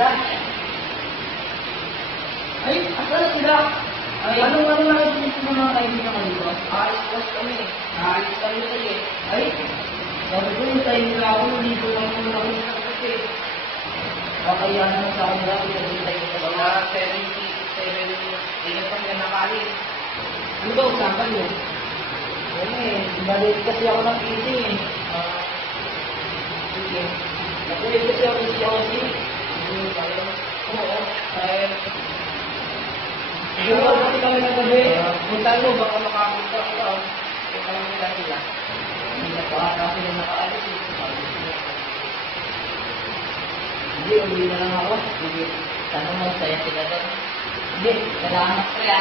sila. Ay, asal sila. Ay, anong nakikita ng mga kaibigan ka dito? Aalis kami. Aalis kami tayo eh. Ay, sabi ko yung tayo nila ako, nandito lang ako na ako sa kasi. Kakaya naman sa akin lang, hindi tayo sa mga 77 ilan pang yan nakalis. Ano ba usapan yun? Eh, balik kasi ako ng PC eh. Sige. Nakulit kasi ako ng COC. Oo. Siguro kasi kami nagabi. Punta mo, baka makapunta ako. Kung alam nila sila. Hindi na pa kasi na nakaalis eh. Hindi, uwi na lang ako. Sige. Tanong mo, saya sila doon. Hindi, kailangan ko kaya.